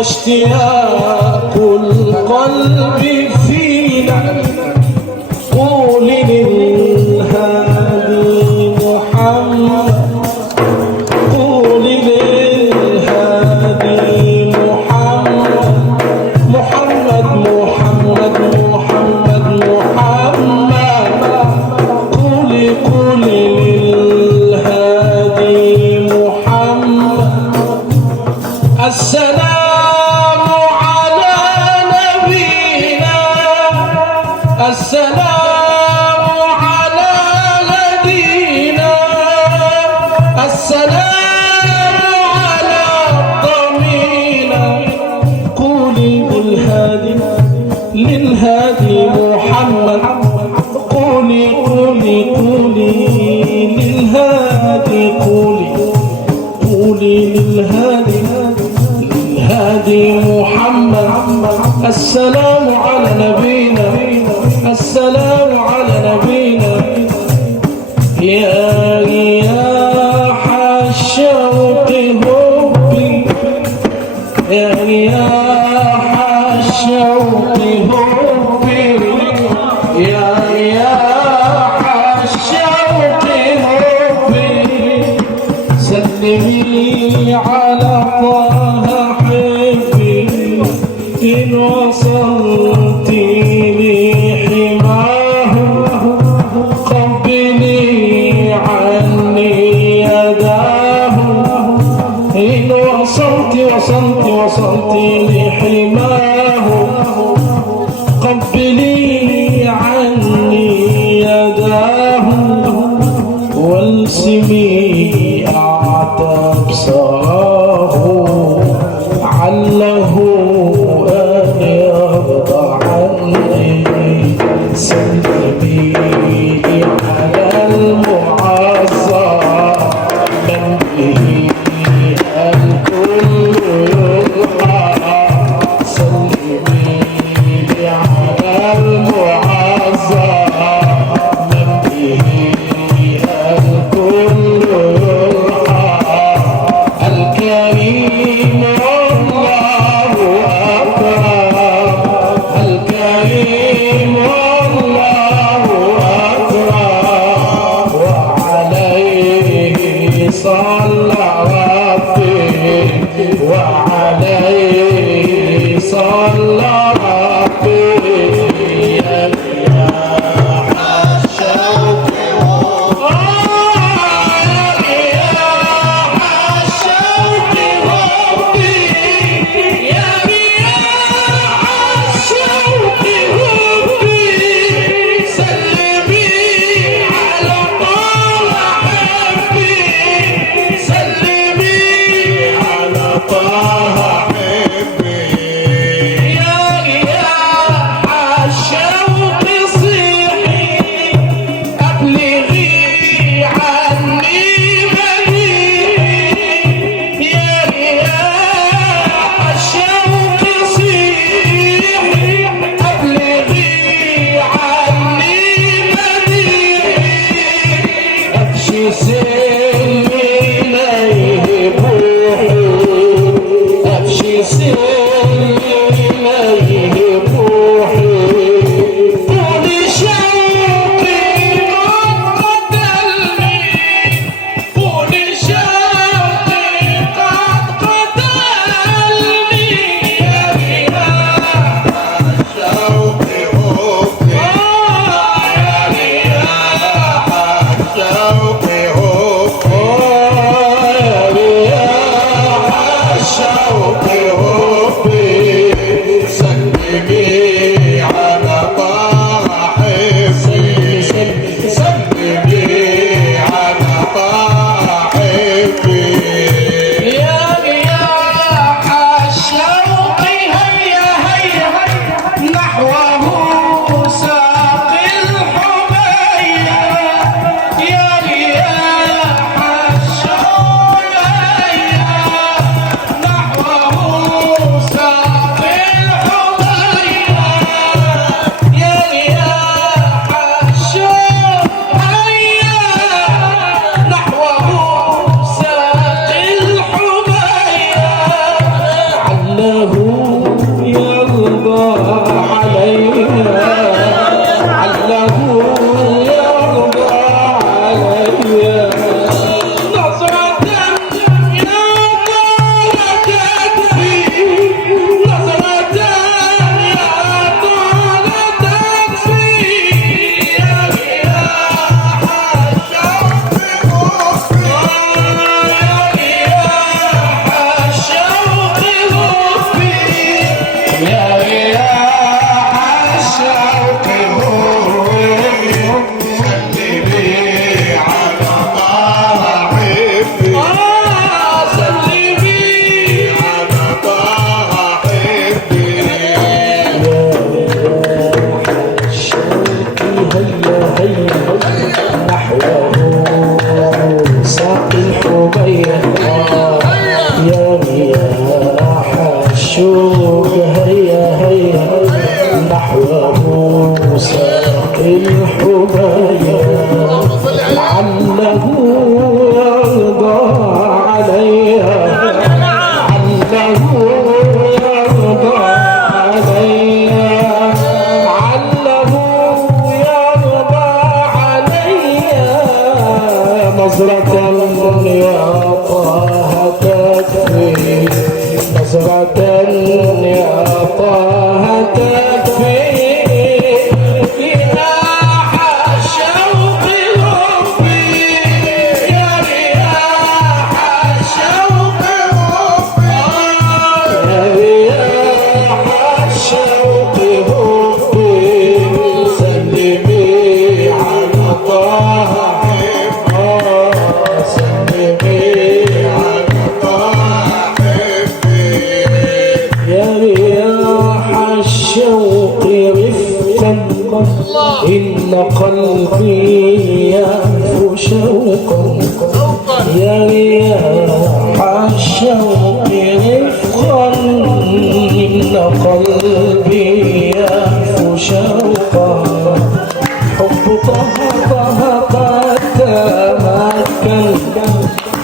واشتياق القلب فينا. قول للهادي محمد، قول للهادي محمد، محمد محمد محمد محمد. قول للهادي محمد. السلام على نبينا، السلام على نبينا، السلام على ضمينا. قولي للهادي، للهادي محمد. قولي قولي قولي للهادي، قولي قولي للهادي، للهادي محمد. السلام على نبينا، السلام على نبينا. يا رياح الشوق هبي، يا رياح الشوق هبي، يا رياح الشوق هبي. سلمي على طه حبي، إن وصلت لحماه. قبلي عني يداه، إن وصلت لحماه. قبلي عني يداه، والسمي أعتب سراه. عله أن يرضى عني. سلمي على المعزى، من به الكل يلقى. سلمي على المعزى، من به الكل يلقى. الكريم الله أكرم، الكريم الله أكرم. وعليه صلى ربي، وعليه صلى ربي. يا رياح الشوق، الشوق هيا هيا نحو موسى الحبيب لعله يرضى عليها لعله يرضى عليها لعله يرضى عليها نظرة يا طه تكفي نظرة يا طه تكفي رياح الشوق ربي يا رياح الشوق ربي يا رياح الشوق ربي سلمي على طه سلمي على طه يا رياح الشوق رفقا إن قلبي يهفو شوقا يا رياح الشوق رفقا إن قلبي يهفو شوقا حب طه طه قد تمكن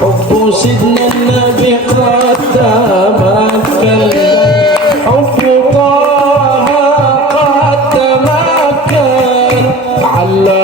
حب سيدنا النبي قد تمكن حب طه قد تمكن على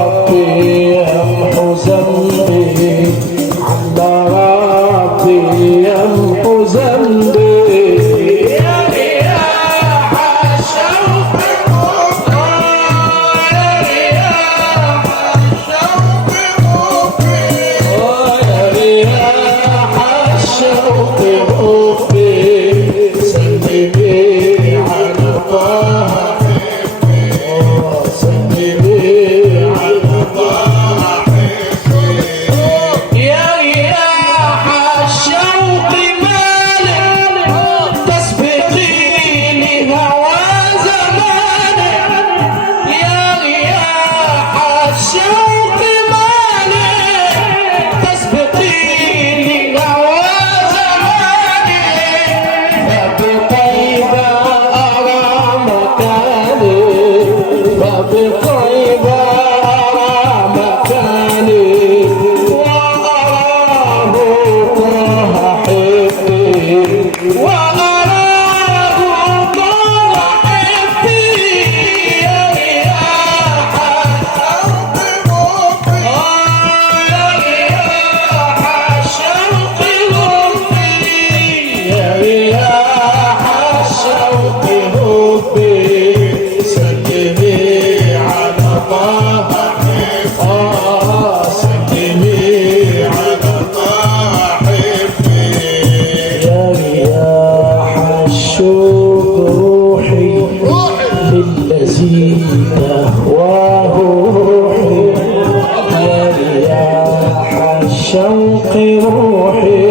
ربي يمحو ذنبي على ربي يمحو ذنبي يا رياح الشوق يا رياح الشوق يا رياح الشوق سلمي على طه سلمي على طه يا رياح الشوق مالك تسبقي لهوى زمانك يا رياح الشوق مالك تسبقي لهوى زمانك فبطيبة أرى مكاني فبطيبة أرى مكاني وأراه طه حبي وأراه طه حبي يا رياح الشوق يا رياح الشوق يا رياح الشوق سلمي على طه سلمي على طه يا رياح الشوق روحي للذي تهواه روحي يا رياح الشوق روحي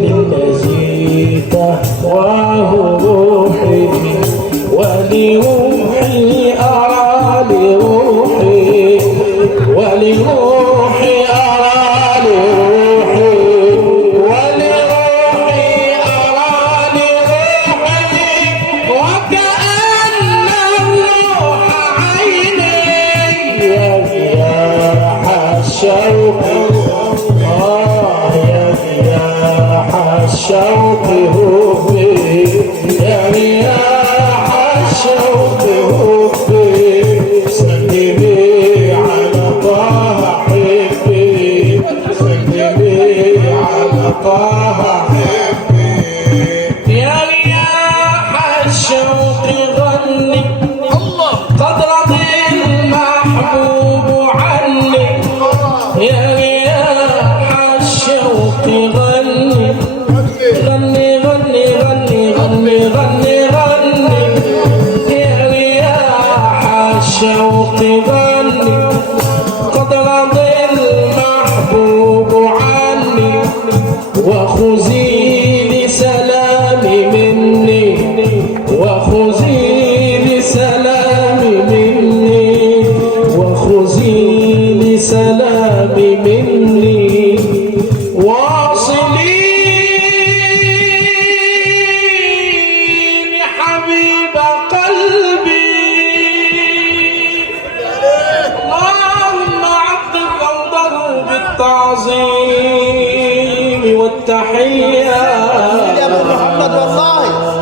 للذي تهواه روحي ولروحي أرى لروحي ولروحي أرى لروحي ولروحي أرى لروحي وكأن الروح عيني يا رياح الشوق يا رياح الشوق يا رياح الشوق سلمي على طه حبي سلمي على طه حبي يا رياح الشوق غني قد رضي المحبوب عني يا رياح الشوق غني غني غني غني غني غني غني يا رياح الشوق غني قد رضي المحبوب عني وخذي لسلامي مني وخذي لسلامي مني وخذي لسلامي مني واصلي التعظيم والتحية يا ابو محمد والله